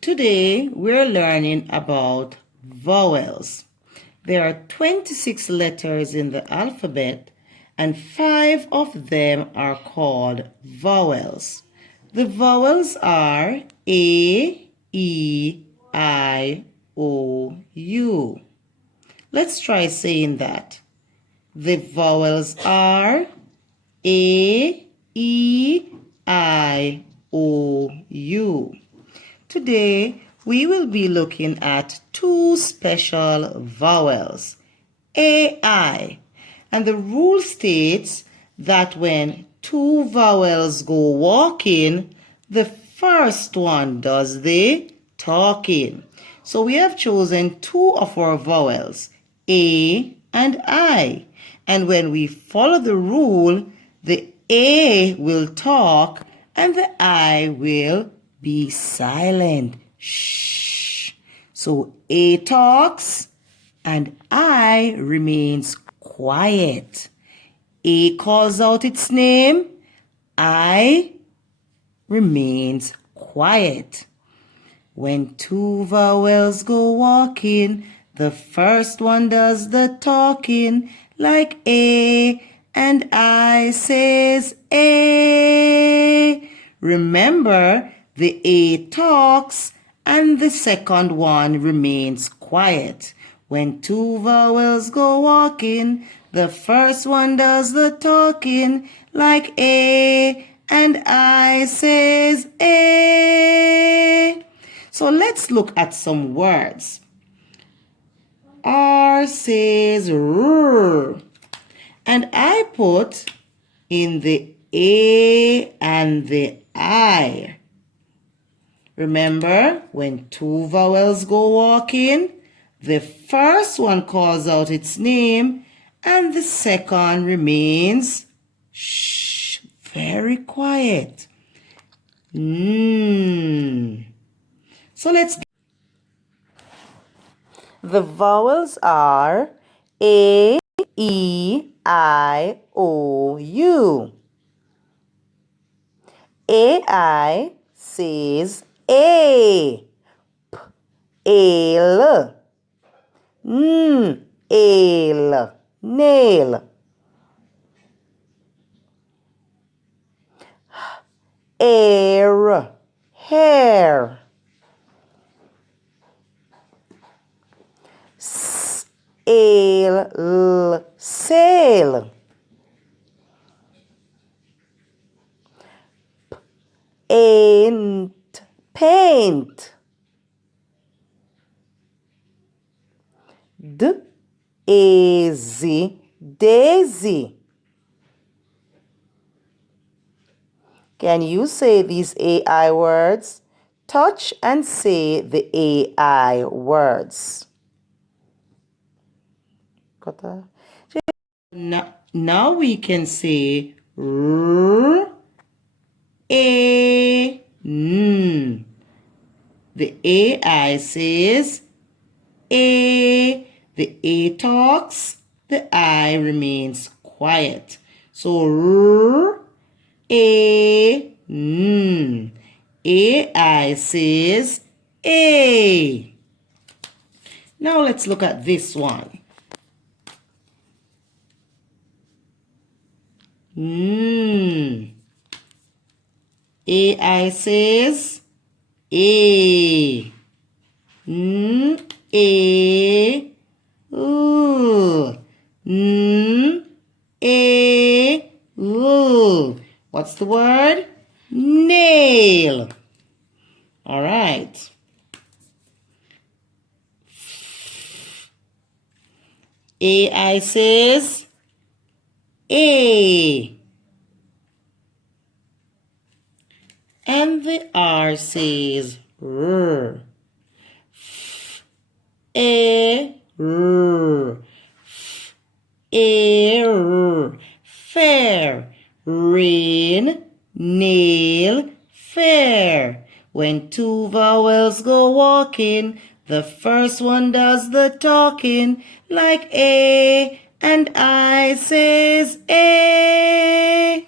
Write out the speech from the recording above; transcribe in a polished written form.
Today we're learning about vowels. There are 26 letters in the alphabet and 5 of them are called vowels. The vowels are A, E, I, O, U. Let's try saying that. The vowels are A, E, I, O, U. Today, we will be looking at 2 special vowels, AI. And the rule states that when 2 vowels go walking, the first one does the talking. So we have chosen 2 of our vowels, A and I. And when we follow the rule, the A will talk and the I will be silent. Shh. So A talks and I remains quiet. A calls out its name, I remains quiet. When 2 vowels go walking, the first one does the talking, like A, and I says A. Remember, the A talks and the second one remains quiet. When 2 vowels go walking, the first one does the talking, like A, and I says A. So let's look at some words. R says R. And I put in the A and the I. Remember, when 2 vowels go walking, the first one calls out its name and the second remains shh, very quiet. So let's. The vowels are A, E, I, O, U. AI says A. P, ale. Ale. Nail. Air. Hair. Ale. Sail. Ain't. Paint. Daisy. Daisy. Can you say these AI words? Touch and say the AI words. Got that? Now we can say R, A, N. The AI says A. The A talks, the I remains quiet. So R, A, N. AI says A. Now let's look at this one. AI says A. A. Ooh. A. Ooh. What's the word? Nail. All right. AI says A. And the R says R. A. R. Air. Fair. Rain. Nail. Fair. When 2 vowels go walking, the first one does the talking, like A, and I says A.